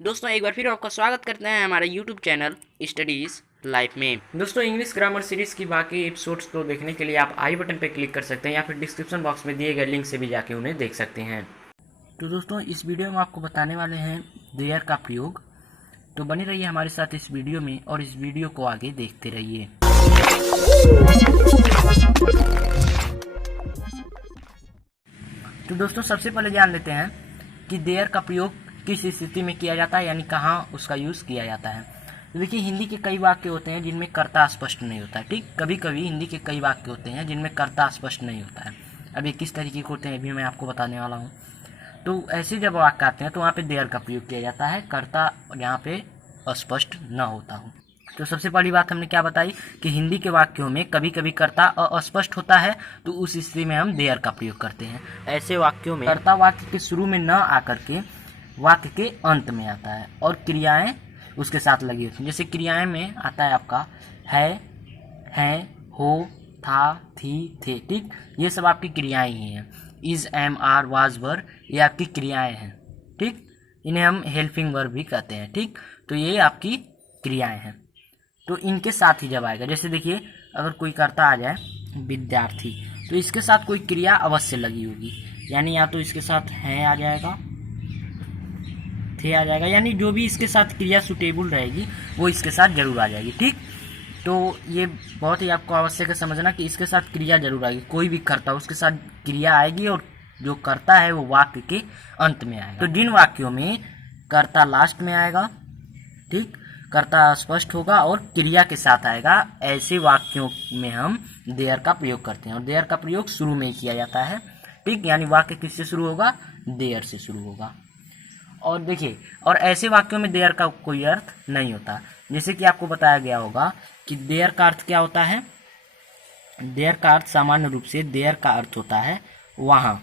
दोस्तों एक बार फिर आपका स्वागत करते हैं हमारे YouTube चैनल स्टडीज़ लाइफ में। दोस्तों इंग्लिश ग्रामर सीरीज़ की बाकी एपिसोड्स को देखने के लिए आप आई बटन पर क्लिक कर सकते हैं या फिर डिस्क्रिप्शन बॉक्स में दिए गए लिंक से भी जाके उन्हें देख सकते हैं। तो दोस्तों इस वीडियो में आपको बताने वाले हैं देयर का प्रयोग। तो बने रहिए हमारे साथ इस वीडियो में और इस वीडियो को आगे देखते रहिए। तो दोस्तों सबसे पहले जान लेते हैं कि देयर का प्रयोग किस स्थिति में किया जाता है, यानी कहाँ उसका यूज़ किया जाता है। तो देखिए हिंदी के कई वाक्य होते हैं जिनमें कर्ता स्पष्ट नहीं होता है। ठीक, कभी कभी हिंदी के कई वाक्य होते हैं जिनमें कर्ता स्पष्ट नहीं होता है। अब ये किस तरीके के होते हैं अभी मैं आपको बताने वाला हूँ। तो ऐसे जब वाक्य आते हैं तो वहाँ पे देयर का प्रयोग किया जाता है, कर्ता यहाँ पे अस्पष्ट न होता हो। तो सबसे पहली बात हमने क्या बताई कि हिंदी के वाक्यों में कभी कभी कर्ता अस्पष्ट होता है, तो उस स्थिति में हम देयर का प्रयोग करते हैं। ऐसे वाक्यों में कर्ता वाक्य के शुरू में न आकर के वाक्य के अंत में आता है और क्रियाएं उसके साथ लगी होती हैं। जैसे क्रियाएं में आता है आपका है, हैं, हो, था, थी, थे। ठीक, ये सब आपकी क्रियाएं ही हैं। इज, एम, आर, वाज, वर, ये आपकी क्रियाएं हैं। ठीक, इन्हें हम हेल्पिंग वर्ब भी कहते हैं। ठीक, तो ये आपकी क्रियाएं हैं। तो इनके साथ ही जब आएगा, जैसे देखिए अगर कोई कर्ता आ जाए विद्यार्थी, तो इसके साथ कोई क्रिया अवश्य लगी होगी, यानी या तो इसके साथ है आ जाएगा, थे आ जाएगा, यानी जो भी इसके साथ क्रिया सुटेबल रहेगी वो इसके साथ जरूर आ जाएगी। ठीक, तो ये बहुत ही आपको आवश्यक है समझना कि इसके साथ क्रिया जरूर आएगी। कोई भी कर्ता उसके साथ क्रिया आएगी और जो कर्ता है वो वाक्य के अंत में आएगा। तो जिन वाक्यों में कर्ता लास्ट में आएगा, ठीक, कर्ता स्पष्ट होगा और क्रिया के साथ आएगा, ऐसे वाक्यों में हम देयर का प्रयोग करते हैं। और देयर का प्रयोग शुरू में ही किया जाता है। ठीक, यानी वाक्य किससे शुरू होगा, देयर से शुरू होगा। और देखिए, और ऐसे वाक्यों में देयर का कोई अर्थ नहीं होता। जैसे कि आपको बताया गया होगा कि देयर का अर्थ क्या होता है। देयर का अर्थ सामान्य रूप से देयर का अर्थ होता है वहां,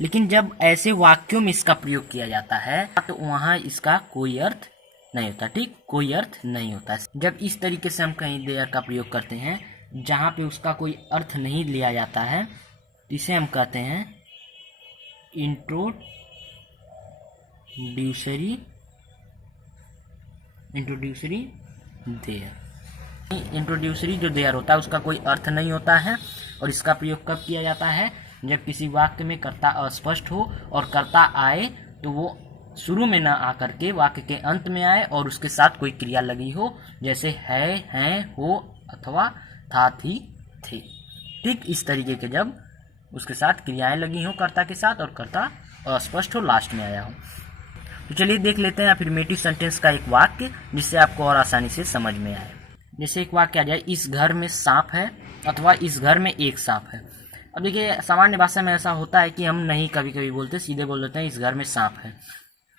लेकिन जब ऐसे वाक्यों में इसका प्रयोग किया जाता है तो वहां इसका कोई अर्थ नहीं होता। ठीक, कोई अर्थ नहीं होता। जब इस तरीके से हम कहीं देयर का प्रयोग करते हैं जहां पे उसका कोई अर्थ नहीं लिया जाता है, इसे हम कहते हैं इंट्रोड्यूसरी देयर। इंट्रोड्यूसरी जो देयर होता है उसका कोई अर्थ नहीं होता है। और इसका प्रयोग कब किया जाता है, जब किसी वाक्य में कर्ता अस्पष्ट हो और कर्ता आए तो वो शुरू में ना आकर के वाक्य के अंत में आए और उसके साथ कोई क्रिया लगी हो, जैसे है, हैं, हो अथवा था, थी, थे। ठीक, इस तरीके के जब उसके साथ क्रियाएं लगी हो कर्ता के साथ और कर्ता अस्पष्ट हो, लास्ट में आया हो। तो चलिए देख लेते हैं अफर्मेटिव सेंटेंस का एक वाक्य जिससे आपको और आसानी से समझ में आए। जैसे एक वाक्य आ जाए, इस घर में सांप है अथवा इस घर में एक सांप है। अब देखिए सामान्य भाषा में ऐसा होता है कि हम नहीं कभी कभी बोलते, सीधे बोल देते हैं इस घर में सांप है।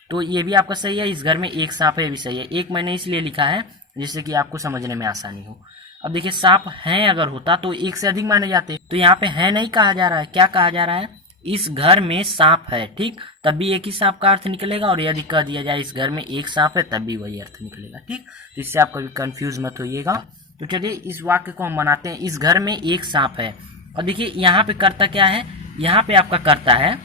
तो ये भी आपका सही है, इस घर में एक सांप है, ये भी सही है। एक मैंने इसलिए लिखा है जिससे कि आपको समझने में आसानी हो। अब देखिए सांप है अगर होता तो एक से अधिक माने जाते, तो यहाँ पे है नहीं कहा जा रहा है, क्या कहा जा रहा है, इस घर में सांप है। ठीक, तब भी एक ही सांप का अर्थ निकलेगा, और यदि कह दिया जाए इस घर में एक सांप है तब भी वही अर्थ निकलेगा। ठीक, तो इससे आप कभी कंफ्यूज मत होइएगा। तो चलिए इस वाक्य को हम बनाते हैं, इस घर में एक सांप है। और देखिए यहाँ पे कर्ता क्या है, यहाँ पे आपका कर्ता है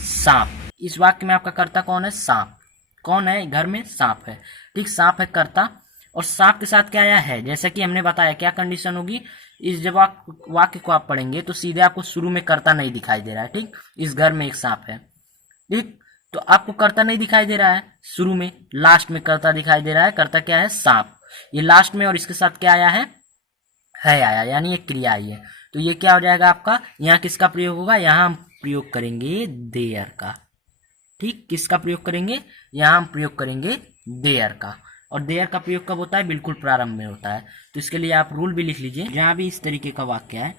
सांप। इस वाक्य में आपका कर्ता कौन है, सांप। कौन है, घर में सांप है। ठीक, सांप है कर्ता और सांप के साथ क्या आया है, जैसा कि हमने बताया क्या कंडीशन होगी। इस जब आप वाक्य को आप पढ़ेंगे तो सीधे आपको शुरू में कर्ता नहीं दिखाई दे रहा है। ठीक, इस घर में एक सांप है। ठीक, तो आपको कर्ता नहीं दिखाई दे रहा है शुरू में, लास्ट में कर्ता दिखाई दे रहा है। कर्ता क्या है, सांप, ये लास्ट में, और इसके साथ क्या आया है आया, यानी एक क्रिया आई है। तो ये क्या हो जाएगा आपका, यहाँ किसका प्रयोग होगा, यहाँ हम प्रयोग करेंगे देयर का। ठीक, किसका प्रयोग करेंगे, यहाँ हम प्रयोग करेंगे देयर का। और देयर का प्रयोग कब होता है, बिल्कुल प्रारंभ में होता है। तो इसके लिए आप रूल भी लिख लीजिए, जहाँ भी इस तरीके का वाक्य है,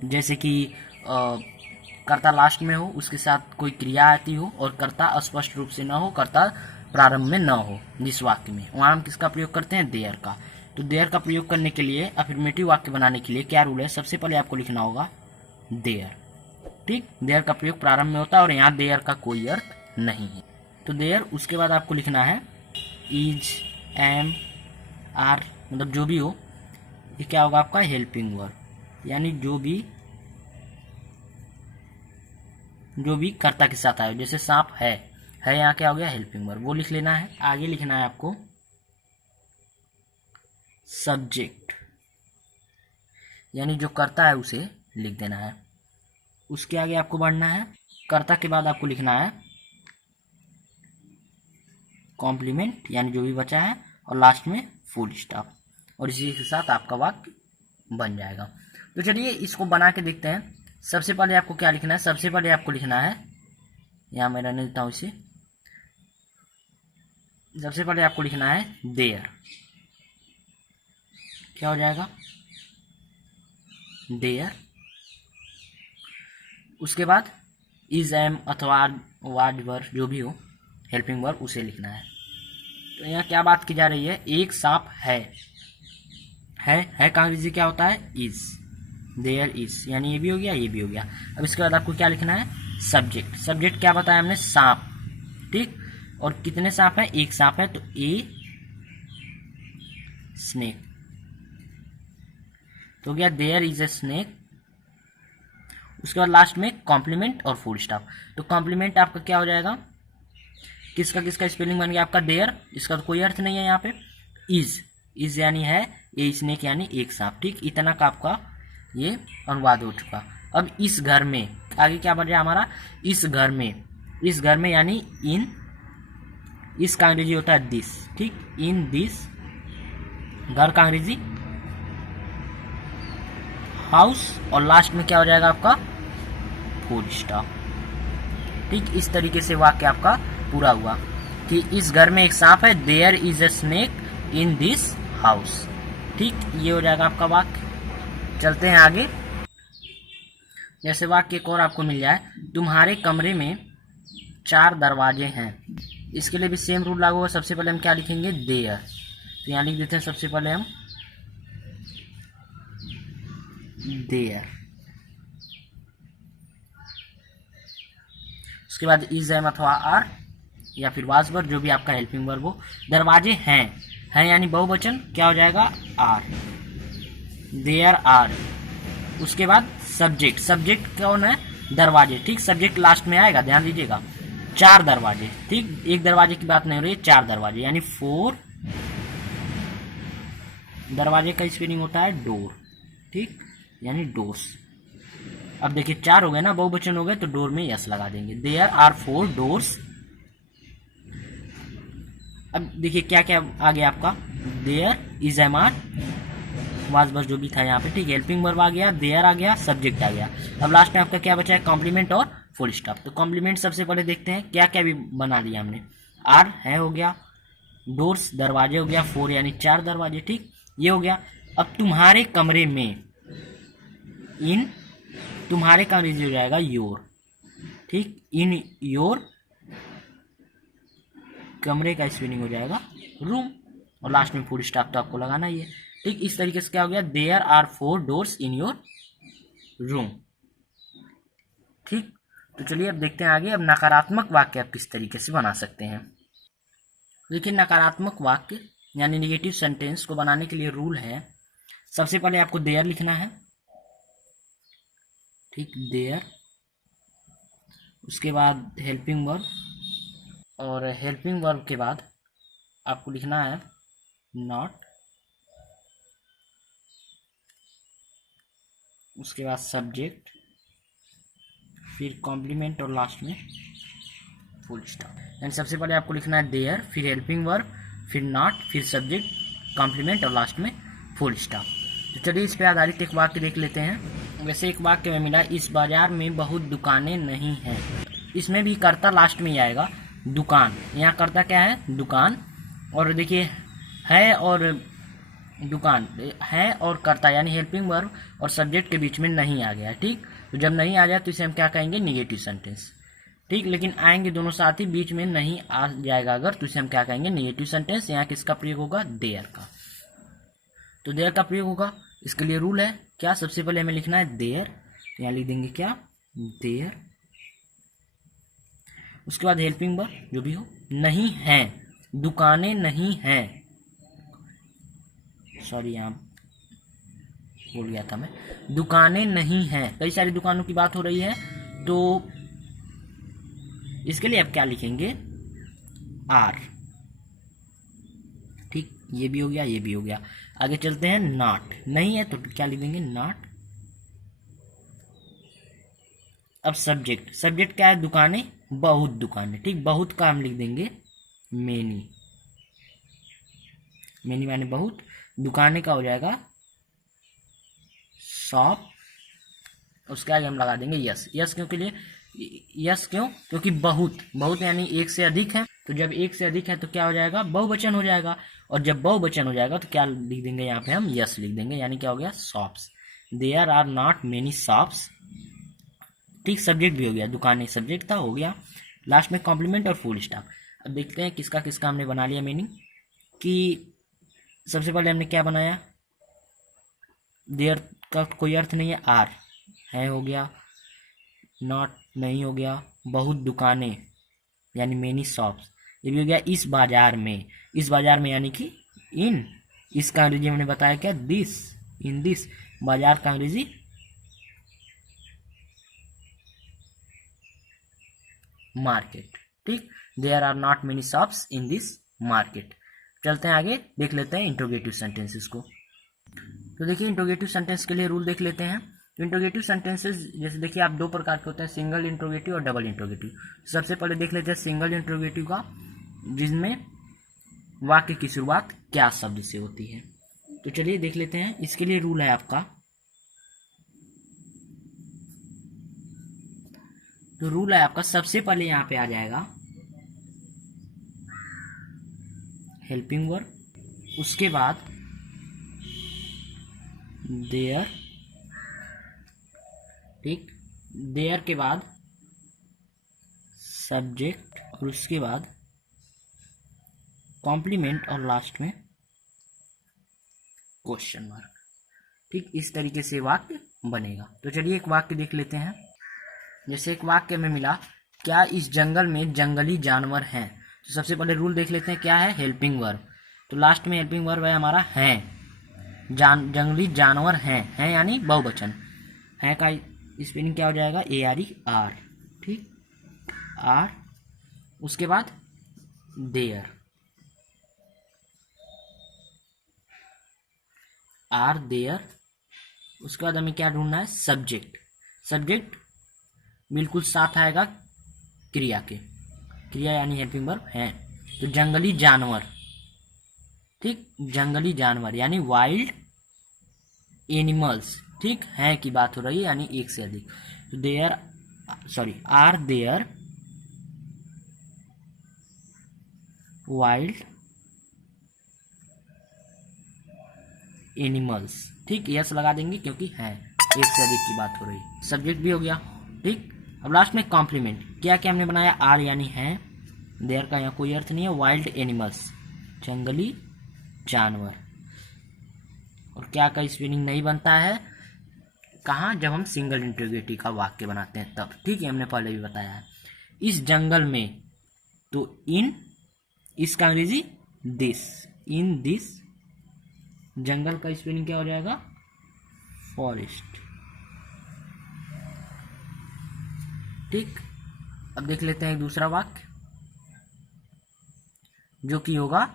जैसे कि कर्ता लास्ट में हो, उसके साथ कोई क्रिया आती हो और कर्ता अस्पष्ट रूप से न हो, कर्ता प्रारंभ में न हो, जिस वाक्य में, वहाँ हम किसका प्रयोग करते हैं, देयर का। तो देयर का प्रयोग करने के लिए, अफर्मेटिव वाक्य बनाने के लिए क्या रूल है, सबसे पहले आपको लिखना होगा देयर। ठीक, देयर का प्रयोग प्रारंभ में होता है और यहाँ देयर का कोई अर्थ नहीं है। तो देयर, उसके बाद आपको लिखना है इज, एम, आर, मतलब जो भी हो, ये क्या होगा आपका हेल्पिंग वर्ब, यानी जो भी कर्ता के साथ आए। जैसे सांप है है यहाँ क्या हो गया, हेल्पिंग वर्ब, वो लिख लेना है। आगे लिखना है आपको सब्जेक्ट, यानी जो करता है उसे लिख देना है। उसके आगे आपको बढ़ना है, कर्ता के बाद आपको लिखना है कॉम्प्लीमेंट, यानी जो भी बचा है, और लास्ट में फुल स्टॉप, और इसी के साथ आपका वाक्य बन जाएगा। तो चलिए इसको बना के देखते हैं। सबसे पहले आपको क्या लिखना है, सबसे पहले आपको लिखना है, यहाँ मैं रहने देता हूँ इसे, सबसे पहले आपको लिखना है देयर, क्या हो जाएगा, देयर। उसके बाद इज, एम अथवा वाज वर जो भी हो हेल्पिंग वर्ब उसे लिखना है। तो यहाँ क्या बात की जा रही है, एक सांप है का अंग्रेजी क्या होता है, इज, देयर इज, यानी ये भी हो गया, ये भी हो गया। अब इसके बाद आपको क्या लिखना है, सब्जेक्ट। सब्जेक्ट क्या बताया हमने, सांप, ठीक, और कितने सांप है, एक सांप है, तो ए स्नेक, तो हो गया देयर इज ए स्नेक। उसके बाद लास्ट में कॉम्प्लीमेंट और फुल स्टॉप। तो कॉम्प्लीमेंट आपका क्या हो जाएगा, किसका किसका स्पेलिंग बन गया आपका, देयर, इसका तो कोई अर्थ नहीं है यहाँ पे। इज यानी है, ए स्नेक यानी एक सांप, ठीक, इतना का आपका ये अनुवाद हो चुका। अब इस घर में आगे क्या बन रहा है हमारा, इस घर में यानी इन, इस का अंग्रेजी होता है दिस, ठीक, इन दिस, घर का अंग्रेजी हाउस, और लास्ट में क्या हो जाएगा आपका फुल स्टॉप, ठीक। इस तरीके से वाक्य आपका पूरा हुआ कि इस घर में एक सांप है, there is a snake in this house, ठीक, ये हो जाएगा आपका वाक्य। चलते हैं आगे। जैसे वाक्य एक और आपको मिल जाए, तुम्हारे कमरे में 4 दरवाजे हैं, इसके लिए भी सेम रूल लागू होगा। सबसे पहले हम क्या लिखेंगे, देयर, तो यहाँ लिख देते हैं सबसे पहले हम देयर। उसके बाद इज, एम अथवा आर या फिर वाज वर्ब जो भी आपका हेल्पिंग वर्ब हो। दरवाजे हैं यानी बहुवचन, क्या हो जाएगा, आर, देयर आर। उसके बाद सब्जेक्ट कौन है, दरवाजे, ठीक, सब्जेक्ट लास्ट में आएगा, ध्यान दीजिएगा। 4 दरवाजे, ठीक, एक दरवाजे की बात नहीं हो रही है, 4 दरवाजे यानी 4, दरवाजे का स्पेलिंग होता है डोर, ठीक, यानी डोर्स। अब देखिए 4 हो गए ना, बहुवचन हो गए, तो डोर में यस लगा देंगे, देयर आर 4 डोर्स। अब देखिए क्या क्या आ गया आपका, there is, M R, was बस जो भी था यहाँ पे, ठीक, हेल्पिंग वर्ब आ गया, देयर आ गया, सब्जेक्ट आ गया। अब लास्ट में आपका क्या बचा है, कॉम्प्लीमेंट और फुल स्टॉप। तो कॉम्प्लीमेंट सबसे पहले देखते हैं क्या क्या भी बना दिया हमने। आर है हो गया, डोर्स दरवाजे हो गया, 4 यानी 4 दरवाजे, ठीक, ये हो गया। अब तुम्हारे कमरे में, इन, तुम्हारे का अंग्रेजी हो जाएगा योर, ठीक, इन योर, कमरे का स्पेलिंग हो जाएगा रूम, और लास्ट में फुल स्टॉप तो आपको लगाना ही है, ठीक। इस तरीके से क्या हो गया, there are 4 doors in your room, ठीक। तो चलिए अब देखते हैं आगे। अब नकारात्मक वाक्य आप किस तरीके से बना सकते हैं। देखिए नकारात्मक वाक्य यानी निगेटिव सेंटेंस को बनाने के लिए रूल है, सबसे पहले आपको देयर लिखना है, ठीक, देयर। उसके बाद हेल्पिंग वर्ब, और हेल्पिंग वर्ब के बाद आपको लिखना है नॉट। उसके बाद सब्जेक्ट, फिर कॉम्प्लीमेंट और लास्ट में फुल स्टॉप। यानी सबसे पहले आपको लिखना है देयर, फिर हेल्पिंग वर्ब, फिर नॉट, फिर सब्जेक्ट, कॉम्प्लीमेंट और लास्ट में फुल स्टॉप। तो चलिए इस पे आधारित एक वाक्य देख लेते हैं। वैसे एक वाक्य में मिला, इस बाजार में बहुत दुकानें नहीं हैं, इसमें भी कर्ता लास्ट में ही आएगा, दुकान, यहाँ कर्ता क्या है, दुकान, और देखिए है और दुकान है और कर्ता यानी हेल्पिंग वर्ब और सब्जेक्ट के बीच में नहीं आ गया, ठीक। तो जब नहीं आ जाए तो इसे हम क्या कहेंगे, निगेटिव सेंटेंस, ठीक। लेकिन आएंगे दोनों साथ ही, बीच में नहीं आ जाएगा अगर, तो इसे हम क्या कहेंगे, नेगेटिव सेंटेंस। यहाँ किसका प्रयोग होगा, देयर का, तो देयर का प्रयोग होगा। इसके लिए रूल है क्या, सबसे पहले हमें लिखना है देयर, यहाँ लिख देंगे क्या, देयर। उसके बाद हेल्पिंग वर्ब जो भी हो, नहीं है, दुकानें नहीं हैं, सॉरी यहाँ भूल गया था मैं, दुकानें नहीं हैं, कई सारी दुकानों की बात हो रही है, तो इसके लिए आप क्या लिखेंगे, आर। ठीक, ये भी हो गया, ये भी हो गया। आगे चलते हैं, नॉट नहीं है तो क्या लिख देंगे, नॉट। अब सब्जेक्ट, सब्जेक्ट क्या है, दुकानें, बहुत दुकानें। ठीक, बहुत का हम लिख देंगे मेनी, मेनी माने बहुत, दुकानें का हो जाएगा शॉप। उसके आगे हम लगा देंगे यस। यस क्यों के लिए, यस क्यों, क्योंकि बहुत, बहुत यानी एक से अधिक है, तो जब एक से अधिक है तो क्या हो जाएगा, बहुवचन हो जाएगा, और जब बहुवचन हो जाएगा तो क्या लिख देंगे यहाँ पे हम, यस लिख देंगे, यानी क्या हो गया, shops. There are not many shops. ठीक, सब्जेक्ट भी हो गया, दुकानें सब्जेक्ट था, हो गया। लास्ट में कॉम्प्लीमेंट और फुल स्टॉप। अब देखते हैं किसका किसका हमने बना लिया मीनिंग। कि सबसे पहले हमने क्या बनाया, देयर का कोई अर्थ नहीं है, आर है हो गया, नॉट नहीं हो गया, बहुत दुकानें यानी मेनी शॉप्स, ये भी हो गया, इस बाजार में, इस बाजार में यानी कि इन, इसका अंग्रेजी हमने बताया क्या, दिस, इन दिस, बाजार का अंग्रेजी मार्केट। ठीक, there are not many shops in this market. चलते हैं आगे, देख लेते हैं इंट्रोगेटिव सेंटेंसेस को। तो देखिए इंट्रोगेटिव सेंटेंस के लिए रूल देख लेते हैं। तो इंट्रोगेटिव सेंटेंसेस जैसे देखिए आप दो प्रकार के होते हैं, सिंगल इंट्रोगेटिव और डबल इंट्रोगेटिव। सबसे पहले देख लेते हैं सिंगल इंट्रोगेटिव का, जिसमें वाक्य की शुरुआत क्या शब्द से होती है। तो चलिए देख लेते हैं, इसके लिए रूल है आपका। तो रूल है आपका, सबसे पहले यहां पे आ जाएगा हेल्पिंग वर्ब, उसके बाद देयर। ठीक, देयर के बाद सब्जेक्ट, और उसके बाद कॉम्प्लीमेंट, और लास्ट में क्वेश्चन मार्क। ठीक, इस तरीके से वाक्य बनेगा। तो चलिए एक वाक्य देख लेते हैं। जैसे एक वाक्य में मिला, क्या इस जंगल में जंगली जानवर हैं। तो सबसे पहले रूल देख लेते हैं, क्या है, हेल्पिंग वर्ब। तो लास्ट में हेल्पिंग वर्ब है हमारा है, जंगली जानवर हैं यानी बहुवचन, है का स्पेलिंग क्या हो जाएगा, ARE। ठीक, आर, उसके बाद देयर, आर देयर। उसके बाद हमें क्या ढूंढना है, सब्जेक्ट। सब्जेक्ट बिल्कुल साथ आएगा क्रिया के, क्रिया यानी हेल्पिंग वर्ब है। तो जंगली जानवर, ठीक, जंगली जानवर यानी वाइल्ड एनिमल्स। ठीक, है की बात हो रही है यानी एक से अधिक। तो there, sorry, are there wild animals. ठीक, यस लगा देंगे क्योंकि है, एक से अधिक की बात हो रही है। सब्जेक्ट भी हो गया। ठीक, अब लास्ट में कॉम्प्लीमेंट, क्या क्या हमने बनाया, आर यानी है, देयर का यहाँ कोई अर्थ नहीं है, वाइल्ड एनिमल्स जंगली जानवर, और क्या का स्पेलिंग नहीं बनता है, कहाँ, जब हम सिंगल इंट्रोगेटिव का वाक्य बनाते हैं तब। ठीक है, हमने पहले भी बताया है। इस जंगल में, तो इन, इसका अंग्रेजी दिस, इन दिस, जंगल का स्पेलिंग क्या हो जाएगा, फॉरेस्ट। ठीक, अब देख लेते हैं दूसरा वाक्य जो कि होगा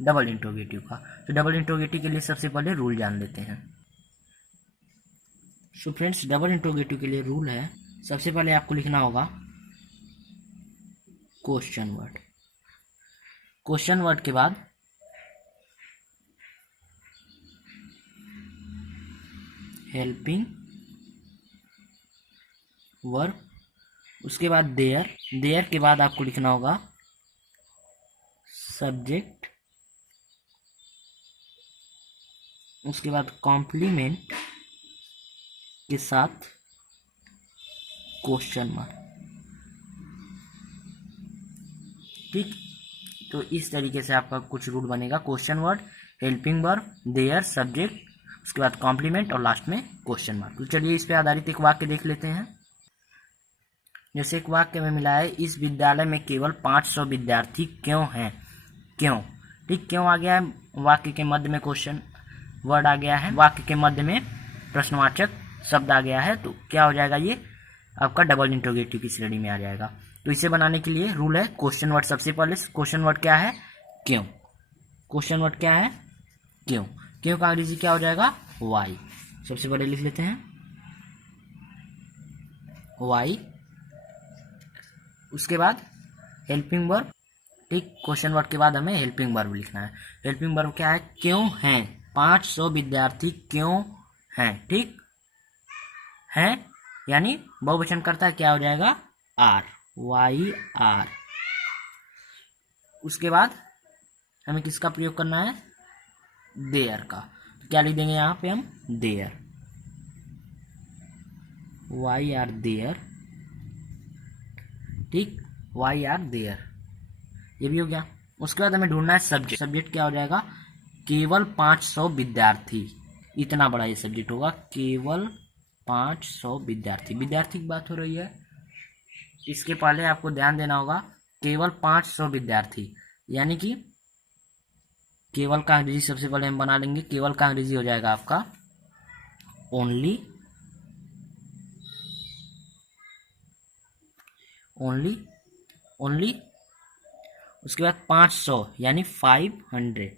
डबल इंट्रोगेटिव का। तो डबल इंट्रोगेटिव के लिए सबसे पहले रूल जान लेते हैं। सो फ्रेंड्स, डबल इंट्रोगेटिव के लिए रूल है, सबसे पहले आपको लिखना होगा क्वेश्चन वर्ड। क्वेश्चन वर्ड के बाद हेल्पिंग वर्ब, उसके बाद देयर, देयर के बाद आपको लिखना होगा सब्जेक्ट, उसके बाद कॉम्प्लीमेंट के साथ क्वेश्चन मार्क। ठीक, तो इस तरीके से आपका कुछ रूल बनेगा, question word, helping verb, there, subject, उसके बाद कॉम्प्लीमेंट और लास्ट में क्वेश्चन मार्क। तो चलिए इस पे आधारित एक वाक्य देख लेते हैं। जैसे एक वाक्य में मिला है, इस विद्यालय में केवल 500 विद्यार्थी क्यों हैं। क्यों, ठीक, क्यों आ गया है, वाक्य के मध्य में क्वेश्चन वर्ड आ गया है, वाक्य के मध्य में प्रश्नवाचक शब्द आ गया है, तो क्या हो जाएगा ये, आपका डबल इंटरोगेटिव की श्रेणी में आ जाएगा। तो इसे बनाने के लिए रूल है क्वेश्चन वर्ड। सबसे पहले क्वेश्चन वर्ड क्या है? क्यों। क्वेश्चन वर्ड क्या है? क्यों। क्यों का अंग्रेजी क्या हो जाएगा? वाई। सबसे पहले लिख लेते हैं वाई। उसके बाद हेल्पिंग वर्ब। ठीक, क्वेश्चन वर्ड के बाद हमें हेल्पिंग वर्ब लिखना है। हेल्पिंग वर्ब क्या है? क्यों हैं 500 विद्यार्थी, क्यों हैं। ठीक हैं यानी बहुवचन करता है, क्या हो जाएगा? Are, why are. उसके बाद हमें किसका प्रयोग करना है? देयर का। तो क्या लिख देंगे यहाँ पे हम? There, why are there. ठीक, वाई आर देयर, ये भी हो गया। उसके बाद हमें ढूंढना है सब्जेक्ट। सब्जेक्ट क्या हो जाएगा? केवल 500 विद्यार्थी। इतना बड़ा ये सब्जेक्ट होगा, केवल 500 विद्यार्थी। विद्यार्थी की बात हो रही है, इसके पहले आपको ध्यान देना होगा केवल 500 विद्यार्थी, यानी कि केवल का अंग्रेजी सबसे पहले हम बना लेंगे। केवल का अंग्रेजी हो जाएगा आपका ओनली। Only, only. उसके बाद 500 यानी 500।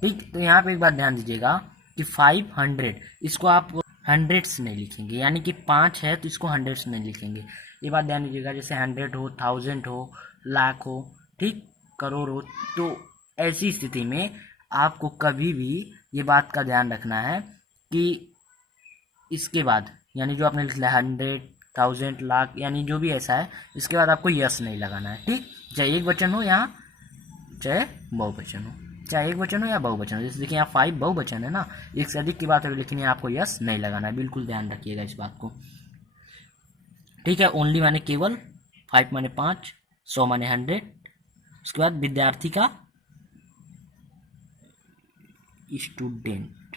ठीक, तो यहाँ पे एक बात ध्यान दीजिएगा कि 500 इसको आप हंड्रेड्स नहीं लिखेंगे, यानी कि 5 है तो इसको हंड्रेड्स नहीं लिखेंगे। ये बात ध्यान दीजिएगा। जैसे 100 हो, 1000 हो, लाख हो, ठीक, करोड़ हो, तो ऐसी स्थिति में आपको कभी भी ये बात का ध्यान रखना है कि इसके बाद यानी जो आपने लिख लिया 100, 1000, लाख, यानी जो भी ऐसा है, इसके बाद आपको यस नहीं लगाना है। ठीक, चाहे एक वचन हो यहाँ, चाहे बहुवचन हो, चाहे एक वचन हो या बहुवचन हो। जैसे देखिए यहाँ 5 बहुवचन है ना, एक से अधिक की बात है, लेकिन यहाँ आपको यस नहीं लगाना है। बिल्कुल ध्यान रखिएगा इस बात को। ठीक है, ओनली माने केवल, 5 माने 5, 100 माने 100। उसके बाद विद्यार्थी का स्टूडेंट।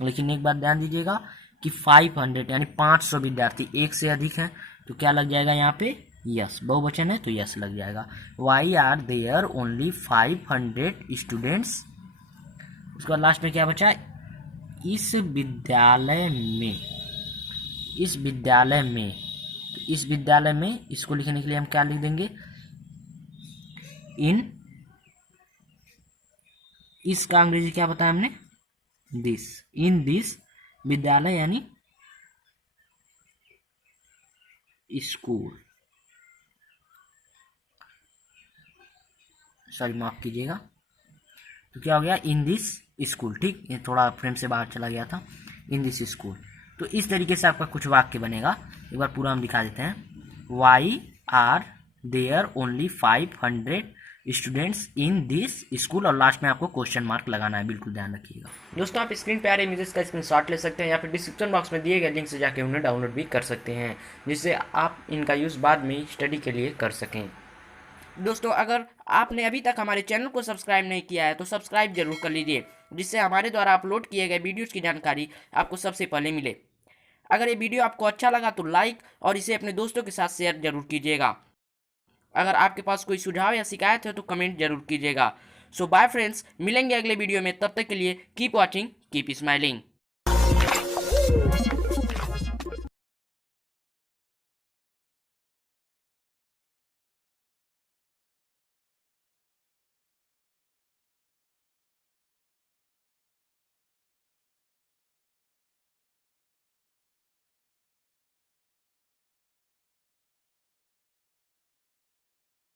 लेकिन एक बात ध्यान दीजिएगा कि 500 यानी 500 विद्यार्थी, एक से अधिक है तो क्या लग जाएगा यहाँ पे? यस। बहुवचन है तो यस लग जाएगा। Why are there only 500 students. उसके बाद लास्ट में क्या बचा? इस विद्यालय में। इस विद्यालय में, तो इस विद्यालय में, इसको लिखने के लिए हम क्या लिख देंगे? इन। इसका अंग्रेजी क्या बताया हमने? दिस। इन दिस विद्यालय यानी स्कूल। सॉरी, माफ कीजिएगा। तो क्या हो गया? इन दिस स्कूल। ठीक, ये थोड़ा फ्रेम से बाहर चला गया था। इन दिस स्कूल। तो इस तरीके से आपका कुछ वाक्य बनेगा। एक बार पूरा हम दिखा देते हैं। Why are there only 500 students in this school, और लास्ट में आपको क्वेश्चन मार्क लगाना है। बिल्कुल ध्यान रखिएगा। दोस्तों, आप स्क्रीन पे आ रहे इमेजेस का स्क्रीनशॉट ले सकते हैं या फिर डिस्क्रिप्शन बॉक्स में दिए गए लिंक से जाकर उन्हें डाउनलोड भी कर सकते हैं, जिससे आप इनका यूज़ बाद में स्टडी के लिए कर सकें। दोस्तों, अगर आपने अभी तक हमारे चैनल को सब्सक्राइब नहीं किया है तो सब्सक्राइब जरूर कर लीजिए, जिससे हमारे द्वारा अपलोड किए गए वीडियोज़ की जानकारी आपको सबसे पहले मिले। अगर ये वीडियो आपको अच्छा लगा तो लाइक और इसे अपने दोस्तों के साथ शेयर जरूर कीजिएगा। अगर आपके पास कोई सुझाव या शिकायत है तो कमेंट जरूर कीजिएगा। सो बाय फ्रेंड्स, मिलेंगे अगले वीडियो में। तब तक के लिए कीप वॉचिंग, कीप स्माइलिंग।